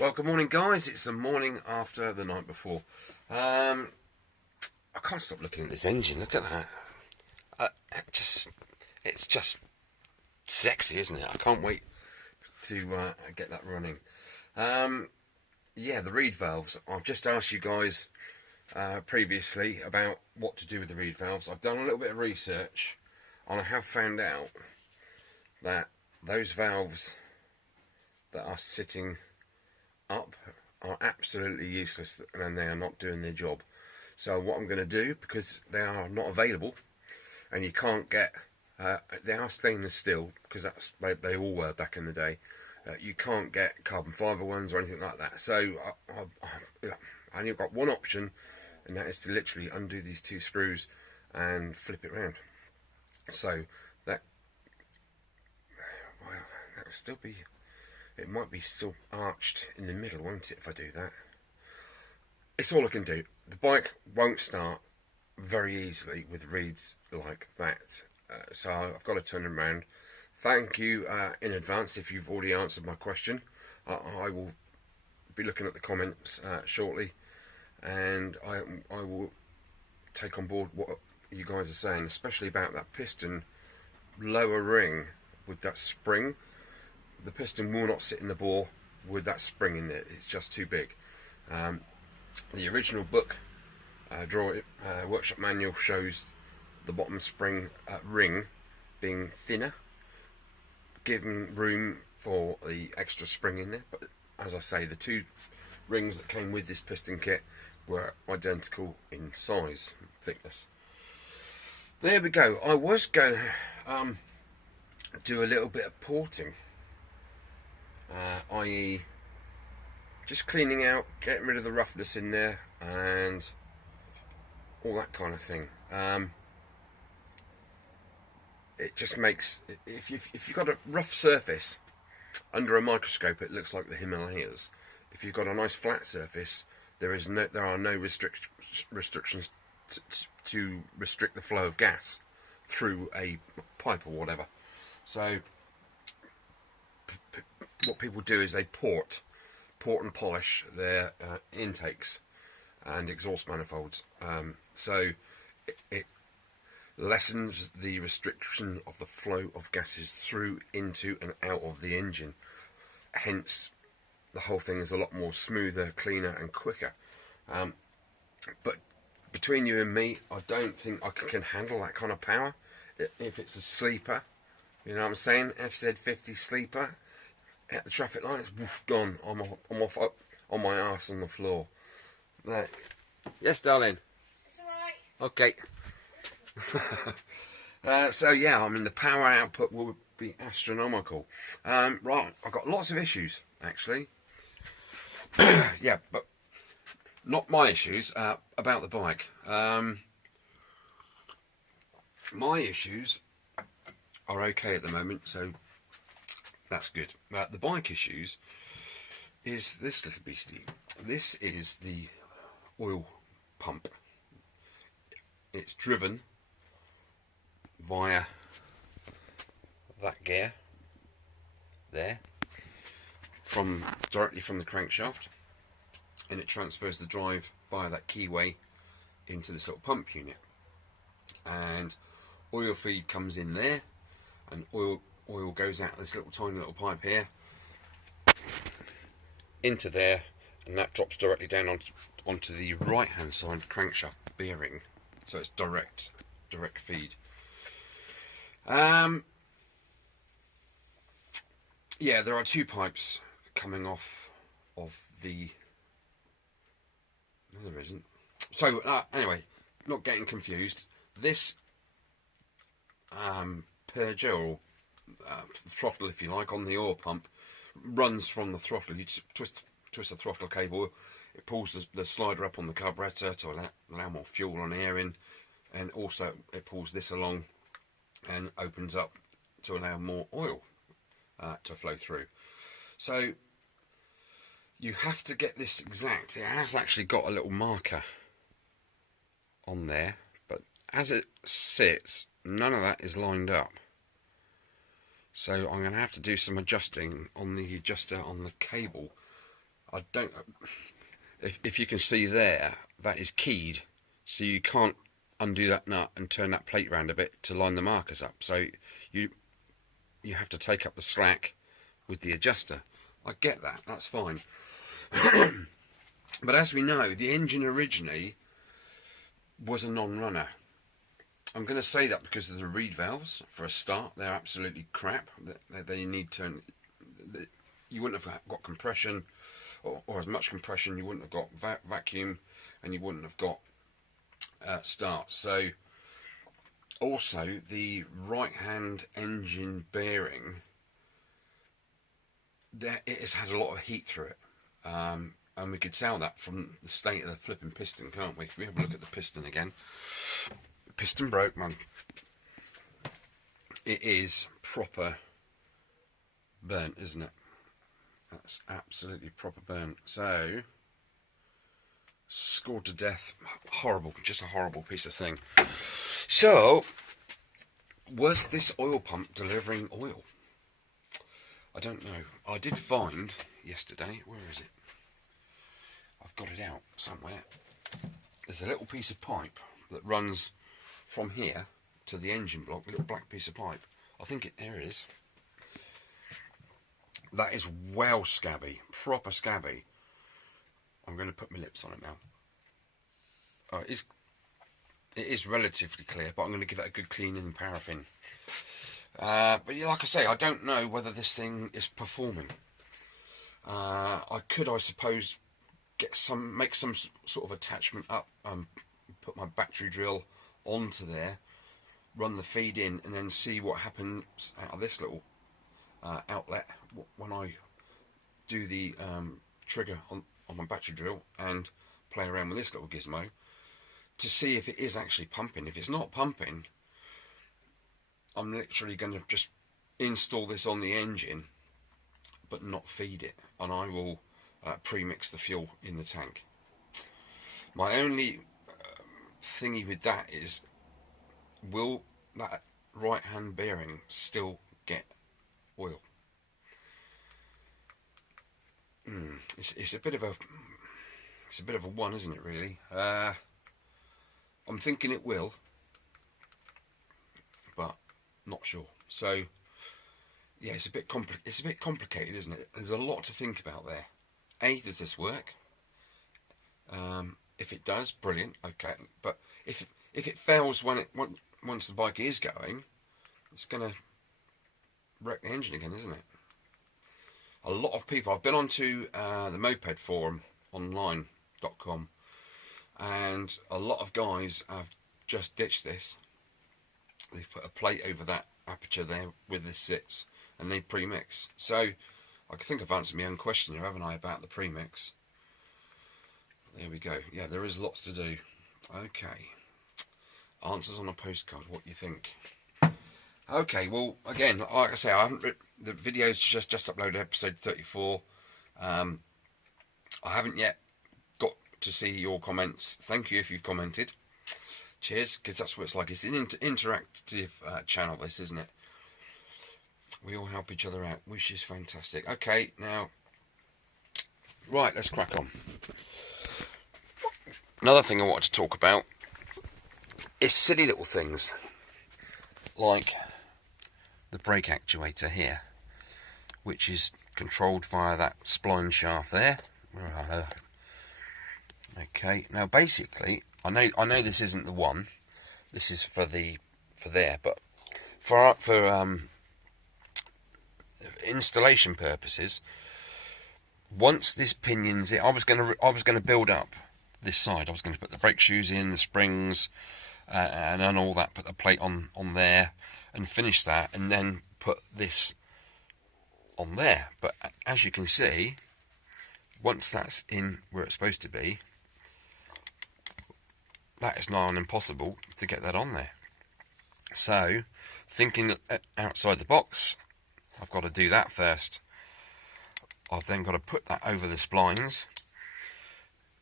Well, good morning, guys. It's the morning after the night before. I can't stop looking at this engine. Look at that. It's just sexy, isn't it? I can't wait to get that running. Yeah, the reed valves. I've just asked you guys previously about what to do with the reed valves. I've done a little bit of research, and I have found out that those valves that are sitting up are absolutely useless and they are not doing their job. So what I'm going to do, because they are not available and you can't get they are stainless steel, because that's they all were back in the day. You can't get carbon fibre ones or anything like that. So I only got one option, and that is to literally undo these two screws and flip it round. So that, well, that will still be, it might be still arched in the middle, won't it, if I do that? It's all I can do. The bike won't start very easily with reeds like that. So I've got to turn them around. Thank you in advance if you've already answered my question. I will be looking at the comments shortly, and I will take on board what you guys are saying, especially about that piston lower ring with that spring. The piston will not sit in the bore with that spring in it. It's just too big. The original book workshop manual shows the bottom spring ring being thinner, giving room for the extra spring in there. But as I say, the two rings that came with this piston kit were identical in size and thickness. There we go. I was going to do a little bit of porting, i.e. just cleaning out, getting rid of the roughness in there and all that kind of thing. It just makes, if you've got a rough surface under a microscope, it looks like the Himalayas. If you've got a nice flat surface, there are no restrictions to restrict the flow of gas through a pipe or whatever. So what people do is they port and polish their intakes and exhaust manifolds. So it lessens the restriction of the flow of gases through, into and out of the engine. Hence, the whole thing is a lot more smoother, cleaner and quicker. But between you and me, I don't think I can handle that kind of power. If it's a sleeper, you know what I'm saying, FZ50 sleeper, at the traffic lights, woof, gone. I'm off up on my arse on the floor. There. Yes, darling. It's alright. Okay. So yeah, I mean the power output will be astronomical. Right, I've got lots of issues actually. Yeah, but not my issues. About the bike. My issues are okay at the moment, so that's good. The bike issues is this little beastie. This is the oil pump. It's driven via that gear there, directly from the crankshaft, and it transfers the drive via that keyway into this little pump unit, and oil feed comes in there, and oil goes out this tiny little pipe here into there, and that drops directly down onto the right hand side crankshaft bearing, so it's direct feed. Yeah, there are two pipes coming off of the, no there isn't. So anyway, not getting confused, this purger or throttle, if you like, on the oil pump runs from the throttle. You just twist the throttle cable, it pulls the slider up on the carburetor to allow more fuel and air in, and also it pulls this along and opens up to allow more oil to flow through. So you have to get this exact. It has actually got a little marker on there, but as it sits, none of that is lined up. So I'm going to have to do some adjusting on the adjuster on the cable I don't. If you can see there, that is keyed, so you can't undo that nut and turn that plate round a bit to line the markers up. So you have to take up the slack with the adjuster. I get that. That's fine. But as we know, the engine originally was a non-runner. I'm going to say that because of the reed valves. For a start, they're absolutely crap. They need to. You wouldn't have got compression, or as much compression. You wouldn't have got vacuum, and you wouldn't have got start. So, also the right-hand engine bearing, it has had a lot of heat through it, and we could tell that from the state of the flipping piston, can't we? If we have a look at the piston again. Piston broke, man. It is proper burnt, isn't it? That's absolutely proper burnt. So, scored to death. Horrible, just a horrible piece of thing. So, was this oil pump delivering oil? I don't know. I did find yesterday, where is it? I've got it out somewhere. There's a little piece of pipe that runs from here to the engine block, a little black piece of pipe. I think there it is. That is well scabby, proper scabby. I'm going to put my lips on it now. Oh, it is relatively clear, but I'm going to give it a good clean in paraffin. But yeah, like I say, I don't know whether this thing is performing. I could, I suppose, make some sort of attachment up, put my battery drill onto there, run the feed in, and then see what happens out of this little outlet when I do the trigger on my battery drill and play around with this little gizmo to see if it is actually pumping. If it's not pumping, I'm literally going to just install this on the engine but not feed it, and I will pre-mix the fuel in the tank. My only thingy with that is, will that right hand bearing still get oil? It's a bit of a one, isn't it, really? I'm thinking it will, but not sure. So yeah, it's a bit complicated, isn't it? There's a lot to think about there. A, does this work? If it does, brilliant. Okay, but if it fails once the bike is going, it's gonna wreck the engine again, isn't it? A lot of people, I've been onto the moped forum online.com, and a lot of guys have just ditched this. They've put a plate over that aperture there where this sits, and they pre-mix. So I think I've answered my own question here, haven't I, about the pre-mix? There we go. Yeah, there is lots to do. Okay. Answers on a postcard. What do you think? Okay, well, again, like I say, I haven't the video's just uploaded episode 34. I haven't yet got to see your comments. Thank you if you've commented. Cheers, because that's what it's like. It's an interactive channel, this, isn't it? We all help each other out, which is fantastic. Okay, now, right, let's crack on. Another thing I wanted to talk about is silly little things, like the brake actuator here, which is controlled via that spline shaft there. Okay, now basically, I know this isn't the one. This is for there, but for installation purposes, once this pinion's in, I was gonna build up this side. I was going to put the brake shoes in, the springs, and all that. Put the plate on there, and finish that, and then put this on there. But as you can see, once that's in where it's supposed to be, that is nigh on impossible to get that on there. So, thinking outside the box, I've got to do that first. I've then got to put that over the splines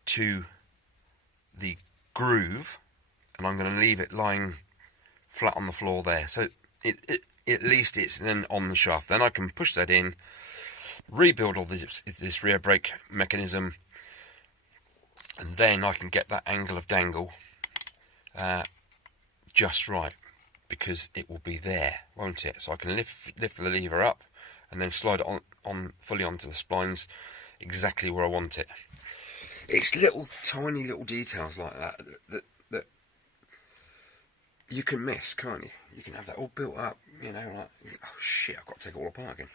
to the groove, and I'm going to leave it lying flat on the floor there. So at least it's then on the shaft. Then I can push that in, rebuild all this rear brake mechanism, and then I can get that angle of dangle just right, because it will be there, won't it? So I can lift the lever up and then slide it on fully onto the splines exactly where I want it. It's little tiny little details like that that you can miss, can't you? You can have that all built up, you know, like, oh shit, I've got to take it all apart again.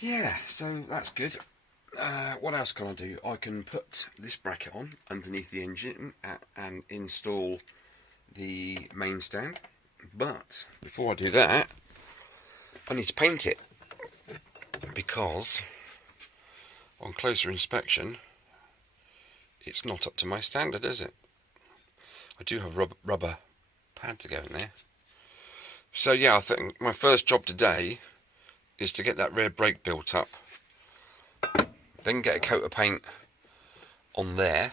Yeah, so that's good. What else can I do? I can put this bracket on underneath the engine and install the main stand. But before I do that, I need to paint it, because on closer inspection, it's not up to my standard, is it? I do have rubber pad to go in there. So yeah, I think my first job today is to get that rear brake built up, then get a coat of paint on there.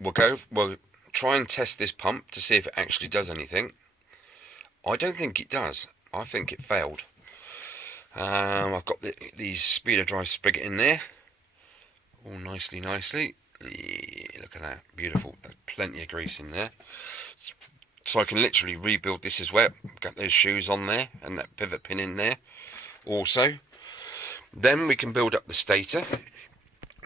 We'll try and test this pump to see if it actually does anything. I don't think it does. I think it failed. I've got the speeder drive spigot in there, all nicely. Look at that, beautiful. There's plenty of grease in there, so I can literally rebuild this as well. Got those shoes on there and that pivot pin in there also. Then we can build up the stator,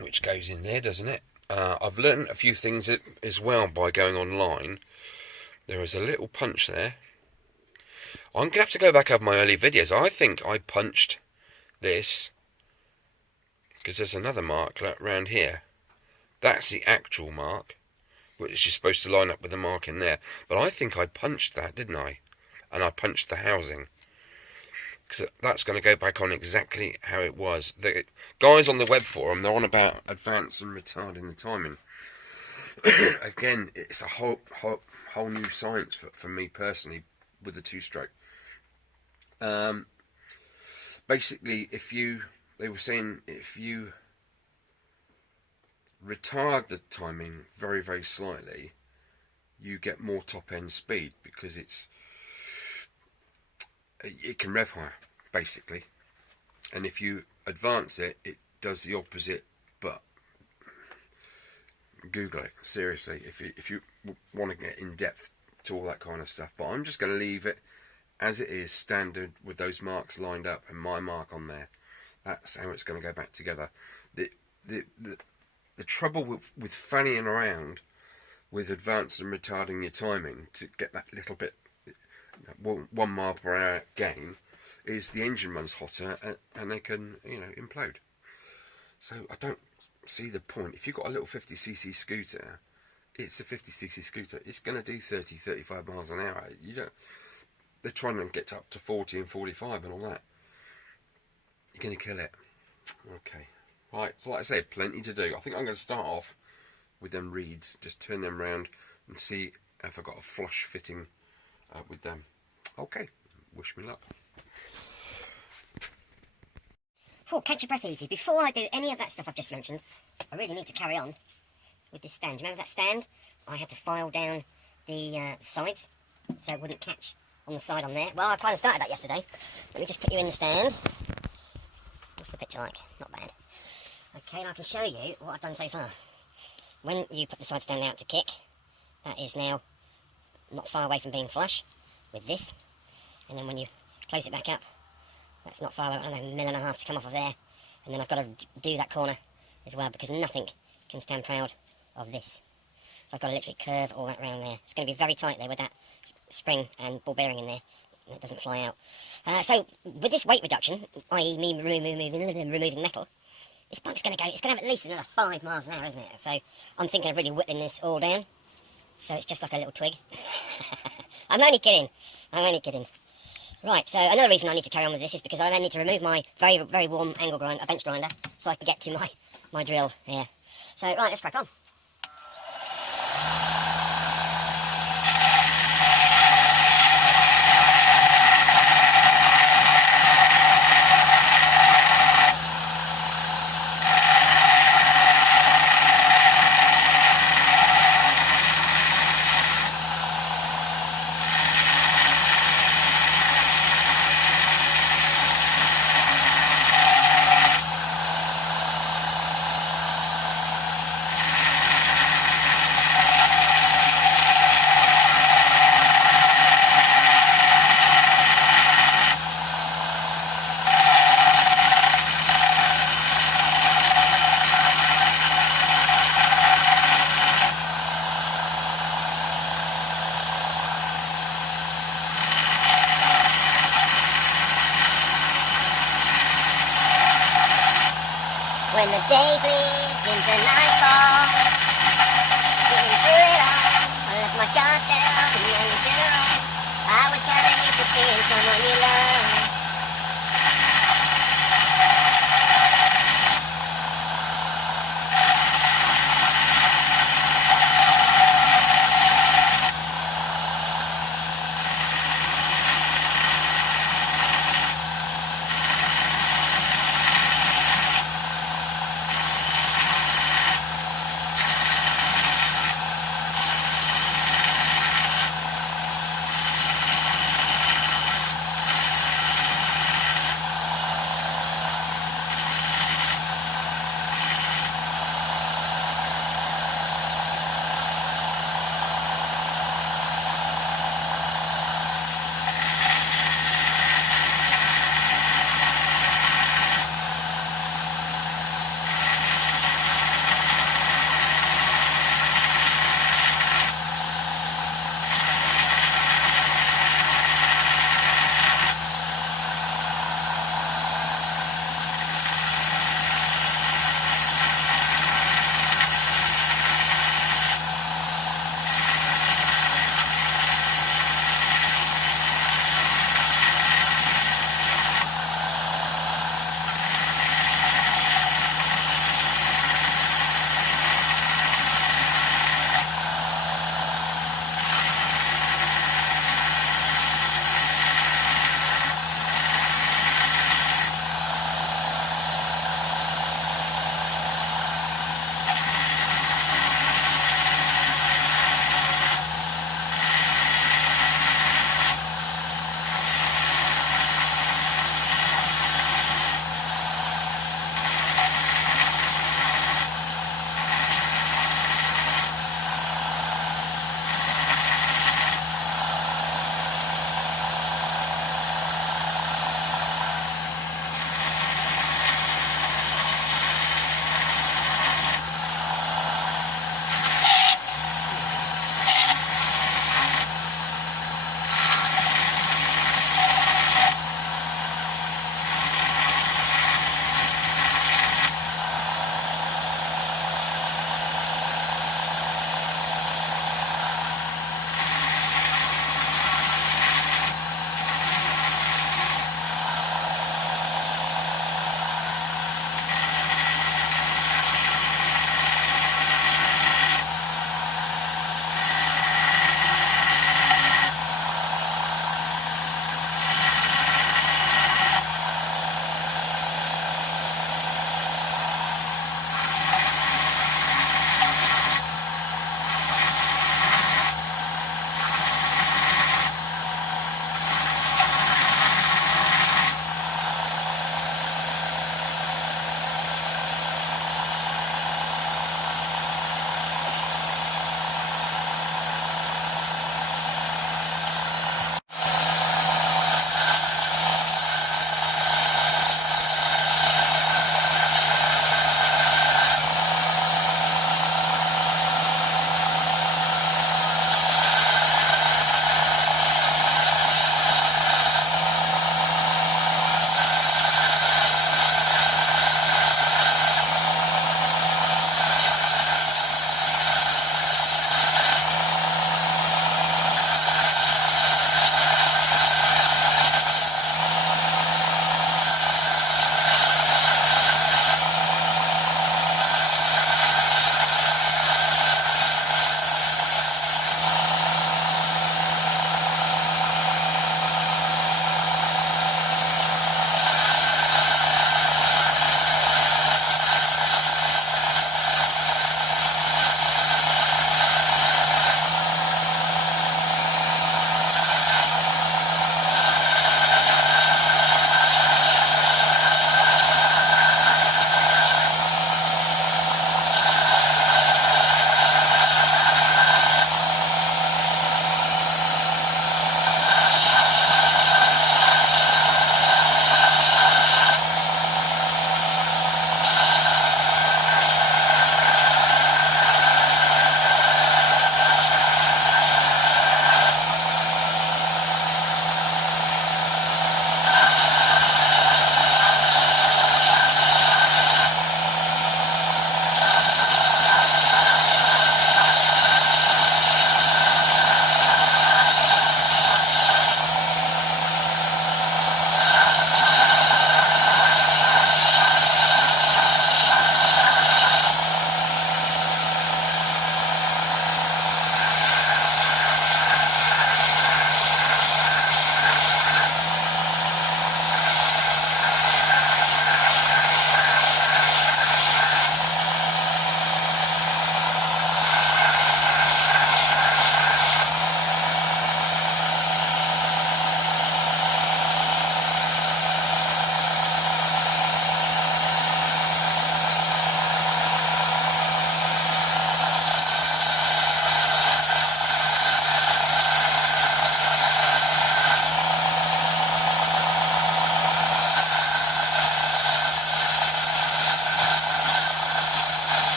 which goes in there, doesn't it? I've learned a few things as well by going online. There is a little punch there. I'm going to have to go back over my early videos. I think I punched this, because there's another mark around here. That's the actual mark, which is supposed to line up with the mark in there. But I think I punched that, didn't I? And I punched the housing, because that's going to go back on exactly how it was. The guys on the web forum, they're on about advance and retarding the timing. Again, it's a whole new science for me personally with the two-stroke. Basically, they were saying if you retard the timing very, very slightly, you get more top-end speed, because it can rev higher, basically. And if you advance it, it does the opposite. But Google it, seriously, if you want to get in depth to all that kind of stuff. But I'm just going to leave it as it is, standard, with those marks lined up and my mark on there. That's how it's going to go back together. The trouble with fannying around with advance and retarding your timing to get that little bit 1 mile per hour gain is the engine runs hotter and they can, implode. So I don't see the point. If you've got a little 50cc scooter, it's a 50cc scooter. It's going to do 30, 35 miles an hour. They're trying to get up to 40 and 45 and all that. You're going to kill it. Okay. Right, so like I said, plenty to do. I think I'm going to start off with them reeds, just turn them round and see if I've got a flush fitting with them. Okay, wish me luck. Oh, catch your breath easy. Before I do any of that stuff I've just mentioned, I really need to carry on with this stand. Do you remember that stand? I had to file down the sides so it wouldn't catch on the side on there. Well, I kind of started that yesterday. Let me just put you in the stand. What's the picture like? Not bad. Okay, and I can show you what I've done so far. When you put the side stand out to kick, that is now not far away from being flush with this. And then when you close it back up, that's not far away, I don't know, 1.5 mil to come off of there. And then I've got to do that corner as well, because nothing can stand proud of this. So I've got to literally curve all that round there. It's going to be very tight there with that spring and ball bearing in there. And it doesn't fly out. So with this weight reduction, i.e. me removing metal, this bike's going to go, it's going to have at least another 5 miles an hour, isn't it? So I'm thinking of really whipping this all down. So it's just like a little twig. I'm only kidding. Right, so another reason I need to carry on with this is because I then need to remove my very, very warm angle grinder, a bench grinder, so I can get to my drill here. So, right, let's crack on. when the day bleeds into nightfall. Getting through it all, I left my guard down in the only general. I was kinda used to seeing someone you love.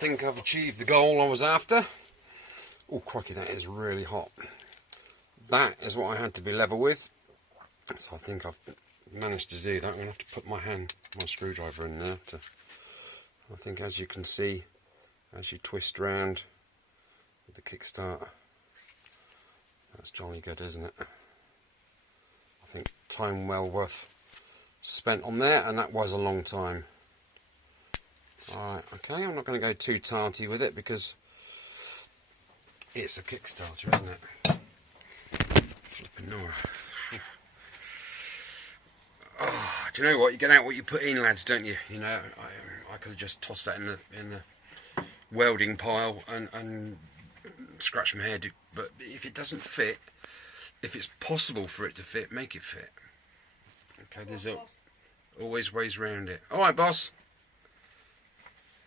think I've achieved the goal I was after. Oh crikey, that is really hot. That is what I had to be level with. So I think I've managed to do that. I'm going to have to put my screwdriver in there. I think, as you can see, as you twist round with the kickstart, that's jolly good, isn't it? I think time well worth spent on there, and that was a long time. Alright, okay, I'm not going to go too tarty with it because it's a Kickstarter, isn't it? Flipping Nora. Oh, do you know what? You get out what you put in, lads, don't you? You know, I could have just tossed that in the welding pile and scratched my head. But if it doesn't fit, if it's possible for it to fit, make it fit. Okay, there's always ways around it. All right, boss.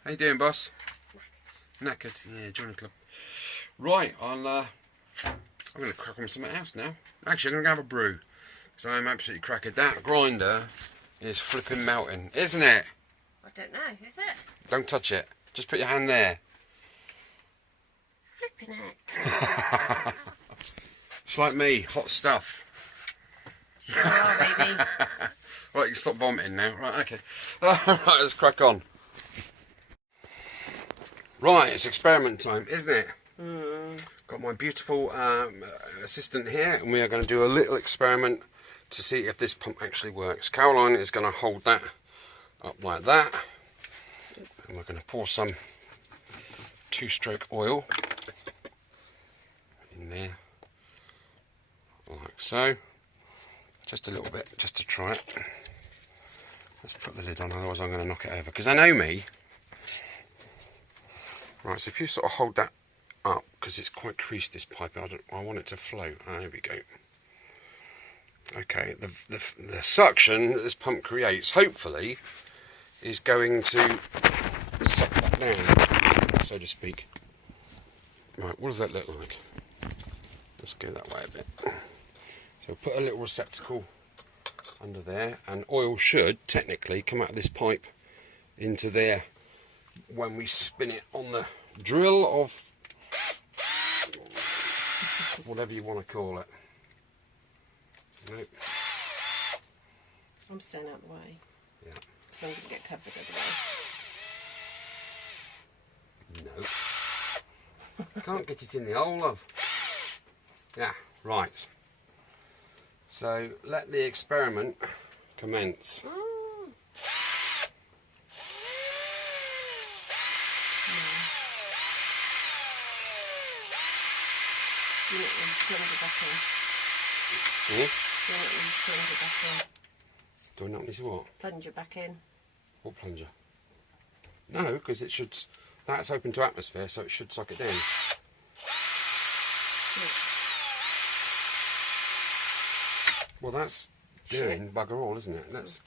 How you doing, boss? Knackered. Yeah, join the club. Right, I'm going to crack on with something else now. Actually, I'm going to have a brew. So I'm absolutely crackered. That grinder is flipping melting, isn't it? I don't know, is it? Don't touch it. Just put your hand there. Flipping it. It's like me, hot stuff. Sure, baby. Right, you can stop vomiting now. Right, okay. Right, let's crack on. Right, it's experiment time, isn't it? Got my beautiful assistant here, and we are going to do a little experiment to see if this pump actually works. Caroline is going to hold that up like that, and we're going to pour some 2-stroke oil in there, like so. Just a little bit, just to try it. Let's put the lid on, otherwise I'm going to knock it over, because I know me. Right, so if you sort of hold that up, because it's quite creased, this pipe, I want it to float. There we go. Okay, the suction that this pump creates, hopefully, is going to suck that down, so to speak. Right, what does that look like? Let's go that way a bit. So put a little receptacle under there, and oil should technically come out of this pipe into there when we spin it on the drill of whatever you want to call it. Nope. I'm staying out the way. Yeah. So I'm going to get covered No. Can't get it in the hole, love. Yeah, right. So let the experiment commence. otherwise. You don't need to plunge it back in. Hmm? You don't need to plunge it back in. Do I not need to what? Plunge it back in. What plunger? No, because it should. That's open to atmosphere, so it should suck it down. Well, that's doing bugger all, isn't it? Let's.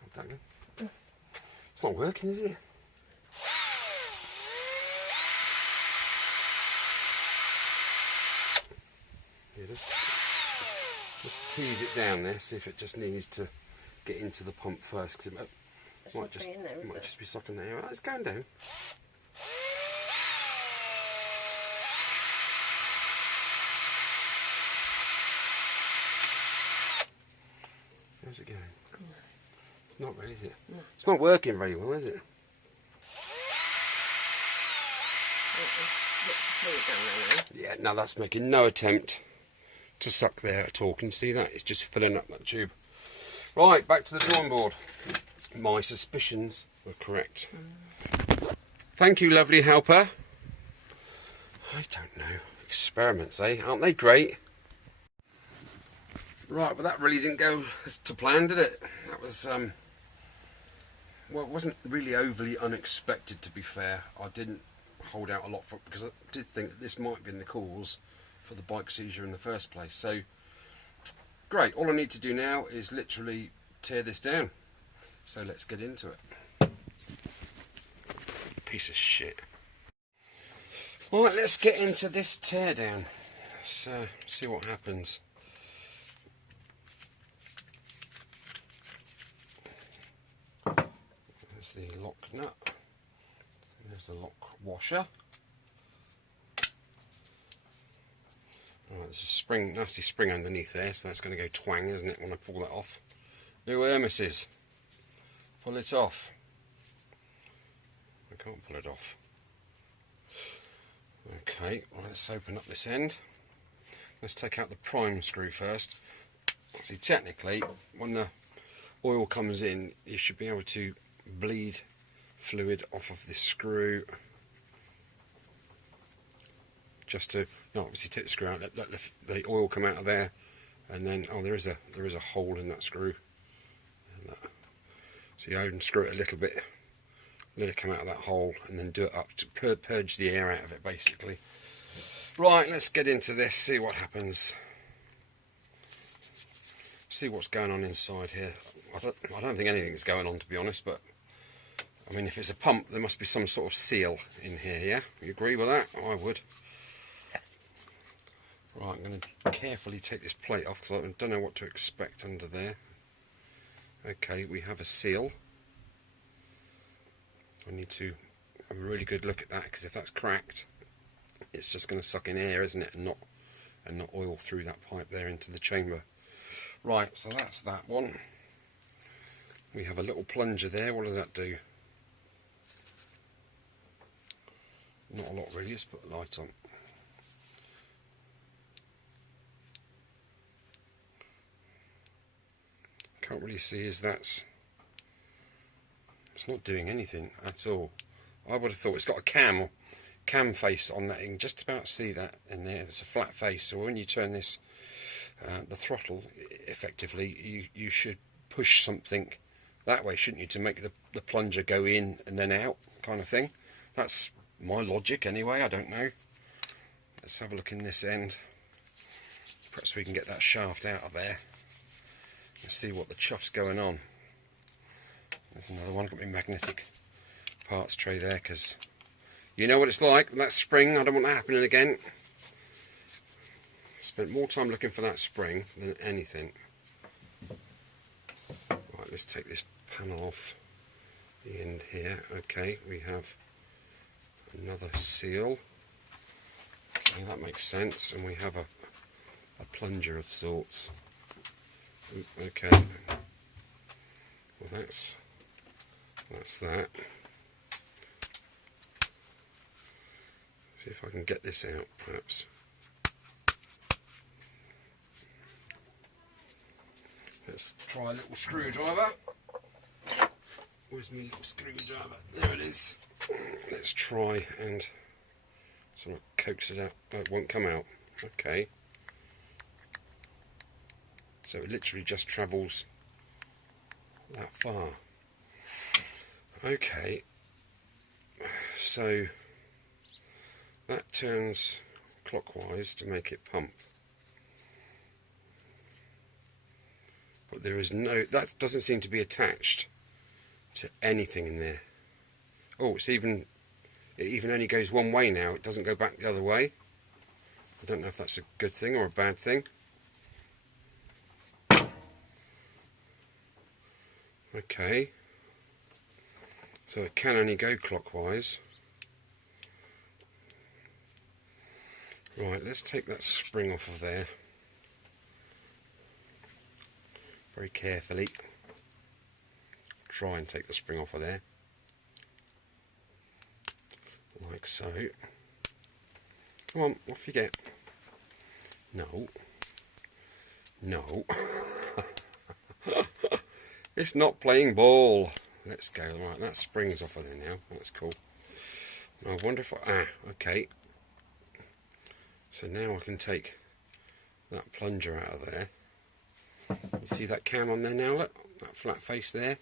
Hold that again. It's not working, is it? Here it is. Let's tease it down there, see if it just needs to get into the pump first. Cause it might just, in there, might just be sucking the air out. It's going down. How's it going? It's not really, is it? No. It's not working very well, is it? Yeah, no, that's making no attempt to suck there at all. Can you see that? It's just filling up that tube. Right, back to the drawing board. My suspicions were correct. Thank you, lovely helper. I don't know. Experiments, eh? Aren't they great? Right, but that really didn't go as to plan, did it? That was, well, it wasn't really overly unexpected, to be fair. I didn't hold out a lot for it because I did think that this might have been the cause for the bike seizure in the first place. So, great. All I need to do now is literally tear this down. So let's get into it. Piece of shit. Alright, let's get into this teardown. Let's see what happens. nut. And there's the lock washer. Right, there's a spring, nasty spring underneath there, so that's going to go twang, isn't it, when I pull that off? No misses. Pull it off. I can't pull it off. Okay, well, let's open up this end. Let's take out the prime screw first. See, technically, when the oil comes in, you should be able to bleed fluid off of this screw. Just to, obviously take the screw out, let the oil come out of there, and then there is a hole in that screw. So you unscrew it a little bit, let it come out of that hole, and then do it up to purge the air out of it, basically. Right, let's get into this, see what happens. See what's going on inside here. I don't think anything's going on, to be honest, but I mean, if it's a pump, there must be some sort of seal in here, yeah? You agree with that? I would. Right, I'm going to carefully take this plate off because I don't know what to expect under there. Okay, we have a seal. I need to have a really good look at that, because if that's cracked, it's just going to suck in air, isn't it, and not oil through that pipe there into the chamber. Right, so that's that one. We have a little plunger there. What does that do? Not a lot really. Let's put the light on. Can't really see as it's not doing anything at all. I would have thought it's got a cam face on that. You can just about see that in there. It's a flat face, so when you turn this the throttle, effectively you should push something that way, shouldn't you, to make the plunger go in and then out, kind of thing. That's my logic anyway. I don't know. Let's have a look in this end. Perhaps we can get that shaft out of there and see what the chuff's going on. There's another one. Got my magnetic parts tray there, because you know what it's like. That spring, I don't want that happening again. Spent more time looking for that spring than anything. Right, let's take this panel off the end here. Okay, we have another seal. Okay, that makes sense. And we have a plunger of sorts. Okay, well that's that. See if I can get this out, perhaps. Let's try a little screwdriver. Where's my little screwdriver? There it is. Let's try and sort of coax it out. Oh, it won't come out. Okay. So it literally just travels that far. Okay. So that turns clockwise to make it pump. But there is that doesn't seem to be attached to anything in there. Oh, it even only goes one way now. It doesn't go back the other way. I don't know if that's a good thing or a bad thing. Okay, so it can only go clockwise. Right, let's take that spring off of there very carefully. Try and take the spring off of there, like so. Come on, off you get. No. It's not playing ball. Let's go. Right, that spring's off of there now. That's cool. I wonder if okay. So now I can take that plunger out of there. You see that cam on there now? Look, that flat face there.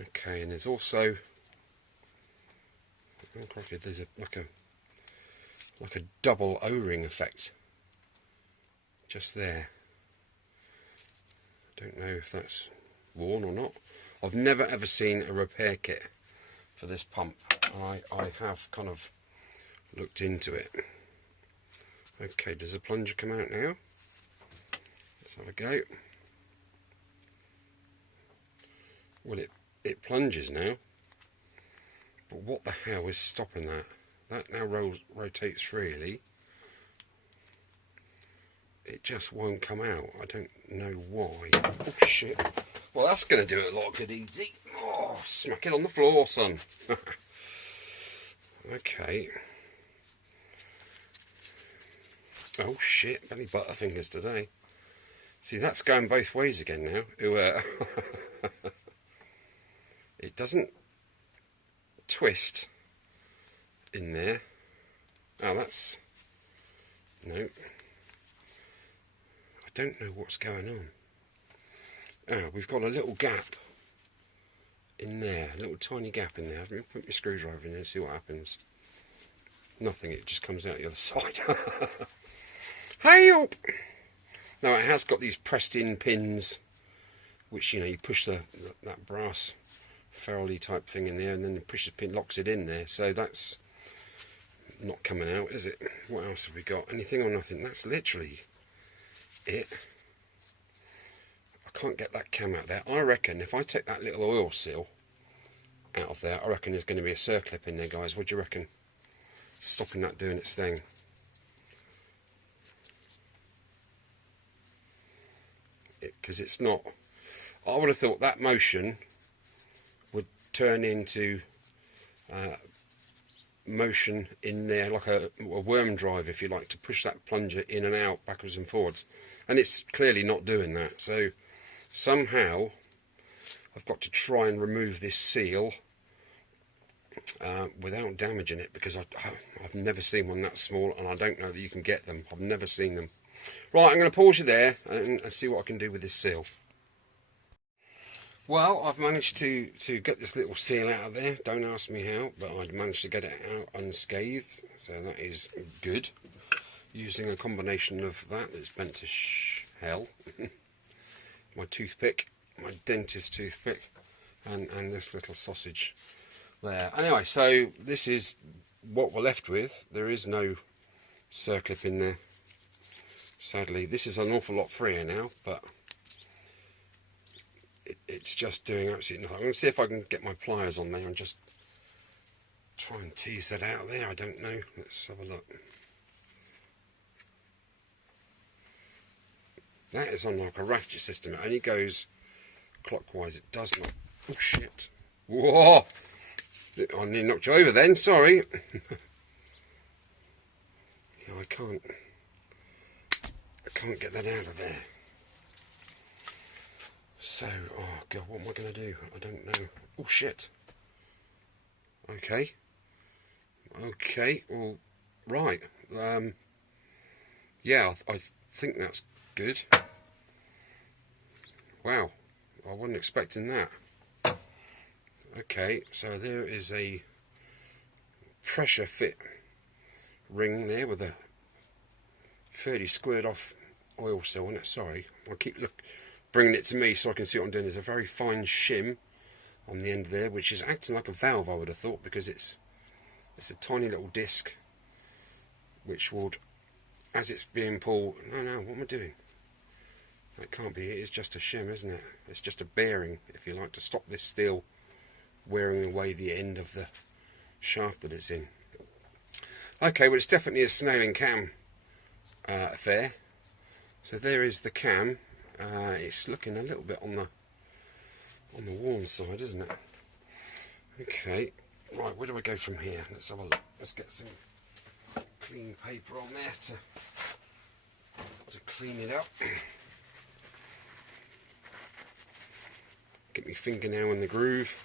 Okay, and there's also, oh crikey, there's like a double O-ring effect just there. Don't know if that's worn or not. I've never ever seen a repair kit for this pump. I have kind of looked into it. Okay, does the plunger come out now? Let's have a go. Will it it plunges now. But what the hell is stopping that? That now rotates freely. It just won't come out. I don't know why. Oh shit. Well, that's going to do it a lot of good easy. Oh, smack it on the floor, son. Okay. Oh shit, belly butterfingers today. See, that's going both ways again now. It doesn't twist in there. Oh, that's... No. I don't know what's going on. Oh, we've got a little gap in there. A little tiny gap in there. I'm going to put my screwdriver in there and see what happens. Nothing, it just comes out the other side. Hey up! Now it has got these pressed in pins, which, you know, you push that brass ferrule type thing in there and then you push the pin, locks it in there. So that's not coming out, is it? What else have we got? Anything or nothing? That's literally it. I can't get that cam out there. I reckon if I take that little oil seal out of there, I reckon there's going to be a circlip in there, guys. What do you reckon? Stopping that doing its thing. Because it's not... I would have thought that motion would turn into motion in there, like a worm drive, if you like, to push that plunger in and out, backwards and forwards. And it's clearly not doing that. So somehow I've got to try and remove this seal without damaging it, because I've never seen one that small, and I don't know that you can get them. I've never seen them. Right, I'm going to pause you there and see what I can do with this seal. Well, I've managed to get this little seal out of there. Don't ask me how, but I'd managed to get it out unscathed, so that is good. Using a combination of that's bent to hell, my toothpick, my dentist toothpick, and this little sausage there. Anyway, so this is what we're left with. There is no circlip in there. Sadly, this is an awful lot freer now, but it's just doing absolutely nothing. I'm going to see if I can get my pliers on there and just try and tease that out there. I don't know. Let's have a look. That is on like a ratchet system. It only goes clockwise. It does not... Oh, shit. Whoa! I nearly knocked you over then. Sorry. Yeah, I can't get that out of there. So, oh god, what am I going to do? I don't know. Oh shit. Okay. Okay, well, right. Yeah, I think that's good. Wow, I wasn't expecting that. Okay, so there is a pressure fit ring there with a fairly squared off oil seal on it. Sorry, I'll keep bringing it to me so I can see what I'm doing. There's a very fine shim on the end there, which is acting like a valve, I would have thought, because it's a tiny little disc which would, as it's being pulled... No, what am I doing? That can't be it. It's just a shim, isn't it? It's just a bearing, if you like, to stop this steel wearing away the end of the shaft that it's in. Okay, well, it's definitely a snail and cam affair. So there is the cam. It's looking a little bit on the worn side, isn't it? Okay, right, where do I go from here? Let's have a look. Let's get some clean paper on there to clean it up. Get my fingernail in the groove.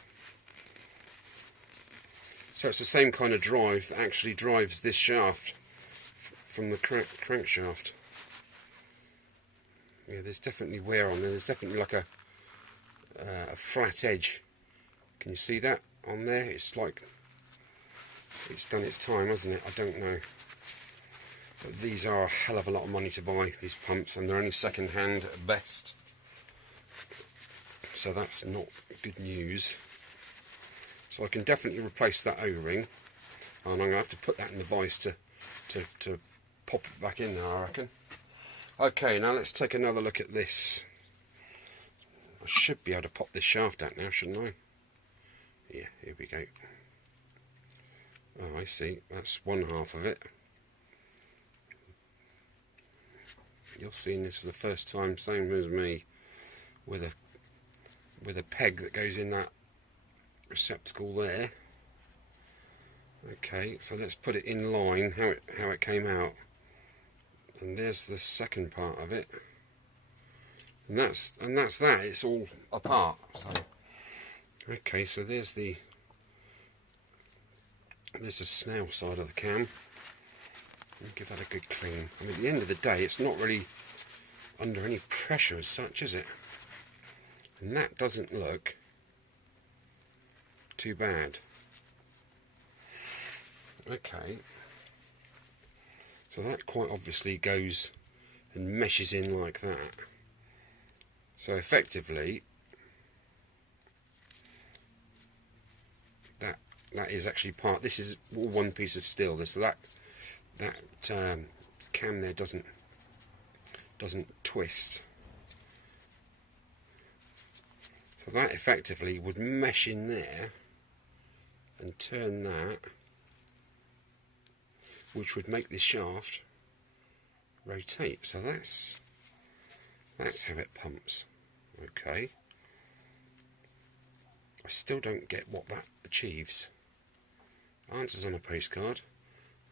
So it's the same kind of drive that actually drives this shaft from the crankshaft. Yeah, there's definitely wear on there. There's definitely like a flat edge. Can you see that on there? It's like it's done its time, hasn't it? I don't know. But these are a hell of a lot of money to buy, these pumps, and they're only second hand at best. So that's not good news. So I can definitely replace that O-ring, and I'm going to have to put that in the vise to pop it back in there, I reckon. Okay, now let's take another look at this. I should be able to pop this shaft out now, shouldn't I? Yeah, here we go. Oh, I see. That's one half of it. You're seeing this for the first time, same as me, with a peg that goes in that receptacle there. Okay, so let's put it in line how it came out. And there's the second part of it. And that's that. It's all apart. So okay, so there's the snail side of the cam. Let me give that a good clean. I mean, at the end of the day, it's not really under any pressure as such, is it? And that doesn't look too bad. Okay, so that quite obviously goes and meshes in like that. So effectively, that is actually part. This is all one piece of steel. So that cam there doesn't twist. So that effectively would mesh in there and turn that, which would make this shaft rotate. So that's how it pumps. Okay. I still don't get what that achieves. Answers on a postcard.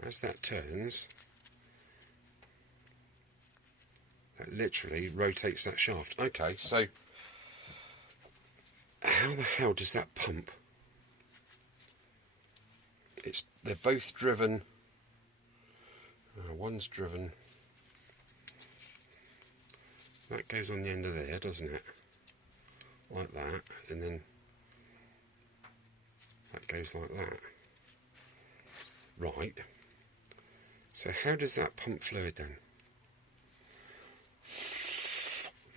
As that turns, that literally rotates that shaft. Okay, so how the hell does that pump? They're both driven. One's driven. That goes on the end of there, doesn't it? Like that, and then that goes like that. Right. So how does that pump fluid then?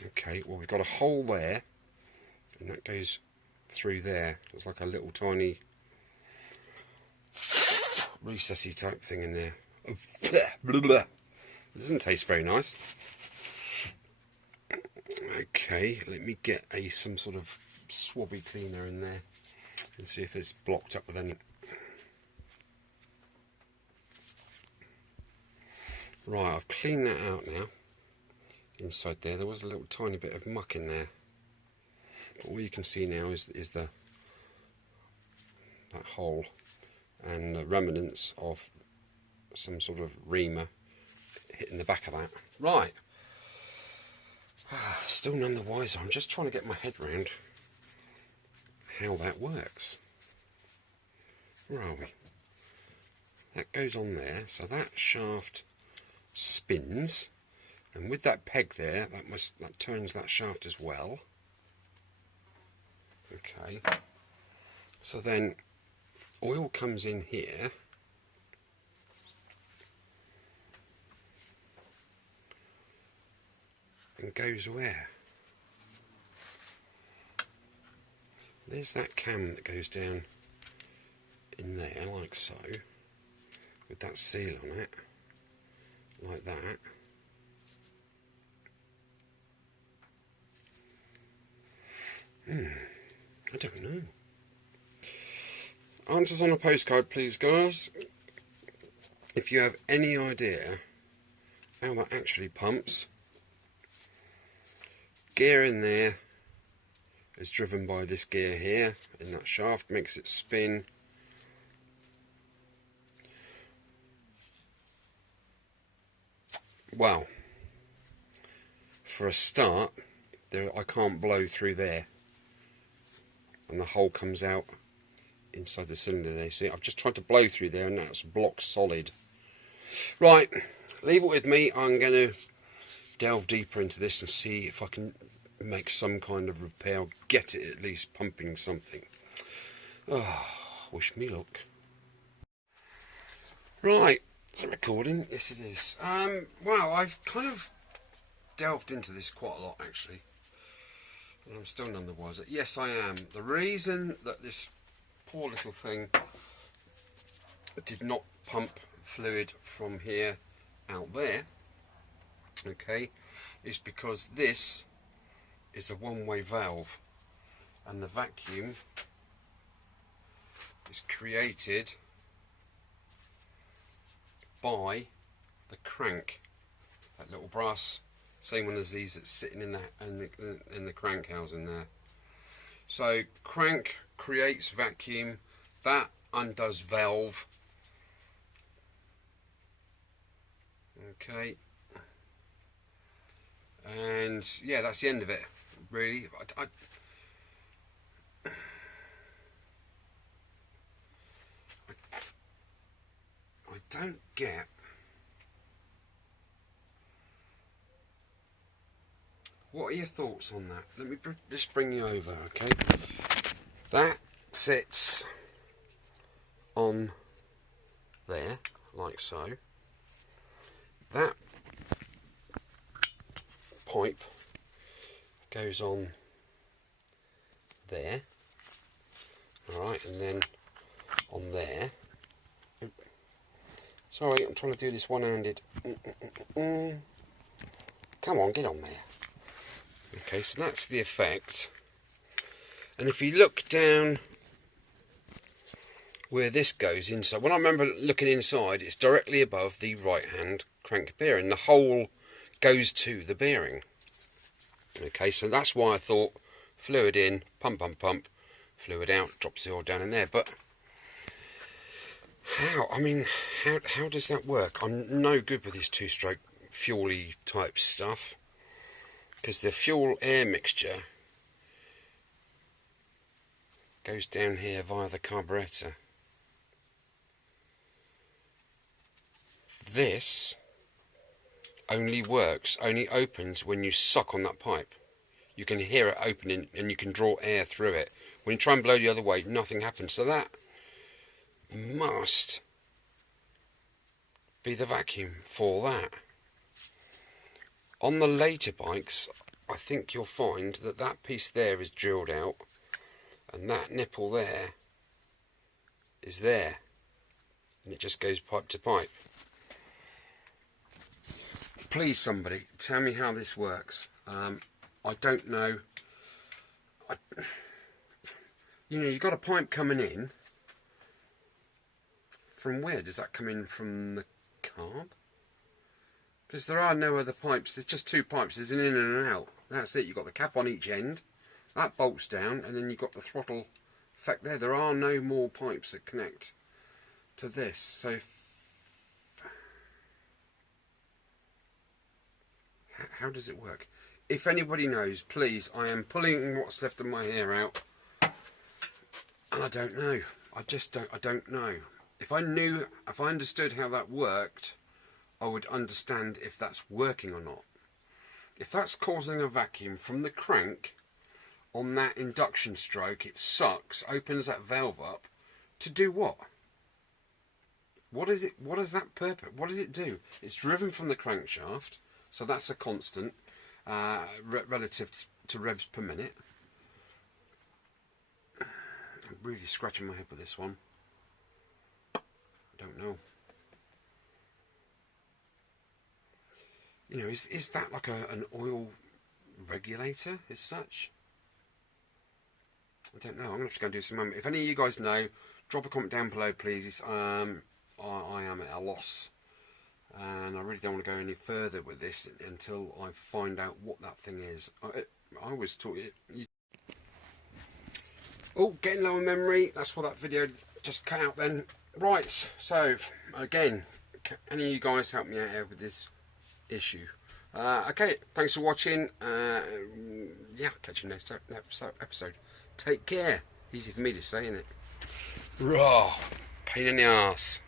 Okay, well we've got a hole there, and that goes through there. It's like a little tiny recessy type thing in there. It doesn't taste very nice. Okay, let me get some sort of swabby cleaner in there and see if it's blocked up with any. Right, I've cleaned that out now. Inside there was a little tiny bit of muck in there. But all you can see now is that hole and the remnants of some sort of reamer hitting the back of that. Right. Still none the wiser. I'm just trying to get my head round how that works. Where are we? That goes on there, so that shaft spins, and with that peg there, that turns that shaft as well. Okay. So then oil comes in here. And goes where? There's that cam that goes down in there, like so, with that seal on it, like that. I don't know. Answers on a postcard, please, guys. If you have any idea how that actually pumps. Gear in there is driven by this gear here, and that shaft makes it spin. Well, for a start, I can't blow through there, and the hole comes out inside the cylinder there. See, I've just tried to blow through there and that's block solid. Right, leave it with me. I'm going to delve deeper into this and see if I can make some kind of repair, get it at least pumping something. Oh, wish me luck. Right, is it recording? Yes, it is. Well, I've kind of delved into this quite a lot actually, and I'm still none the wiser. Yes, I am. The reason that this poor little thing did not pump fluid from here out there, okay, is because this is a one-way valve, and the vacuum is created by the crank, that little brass, same one as these that's sitting in the crank housing there. So crank creates vacuum, that undoes valve. Okay, and yeah, that's the end of it, really. I don't get what are your thoughts on that. Let me just bring you over, okay? That sits on there, like so. That pipe goes on there, alright, and then on there. Sorry, I'm trying to do this one-handed. Come on, get on there. Okay, so that's the effect. And if you look down where this goes inside, when I remember looking inside, it's directly above the right-hand crank bearing. The hole goes to the bearing. Okay, so that's why I thought fluid in, pump, pump, pump, fluid out, drops the oil down in there. But how? I mean, how does that work? I'm no good with this two-stroke fuel-y type stuff, because the fuel-air mixture goes down here via the carburetor. This only opens when you suck on that pipe. You can hear it opening and you can draw air through it. When you try and blow the other way, nothing happens. So that must be the vacuum for that. On the later bikes, I think you'll find that that piece there is drilled out and that nipple there is there, and it just goes pipe to pipe. Please somebody tell me how this works. I don't know. You know, you've got a pipe coming in. From where? Does that come in from the carb? Because there are no other pipes. There's just two pipes. There's an in and an out. That's it. You've got the cap on each end. That bolts down, and then you've got the throttle effect there. There are no more pipes that connect to this. So how does it work? If anybody knows, please. I am pulling what's left of my hair out, and I don't know. I don't know. If I knew, if I understood how that worked, I would understand if that's working or not. If that's causing a vacuum from the crank on that induction stroke, it sucks, opens that valve up to do what? What is it? What is that purpose? What does it do? It's driven from the crankshaft, so that's a constant relative to revs per minute. I'm really scratching my head with this one. I don't know. You know, is that like an oil regulator as such? I don't know. I'm going to have to go and do some. If any of you guys know, drop a comment down below, please. I am at a loss, and I really don't want to go any further with this until I find out what that thing is. I always thought it. Oh, getting low on memory. That's what that video just cut out then. Right. So again, any of you guys help me out here with this issue? Okay. Thanks for watching. Yeah. Catch you next episode. Take care. Easy for me to say, isn't it? Raw. Pain in the arse.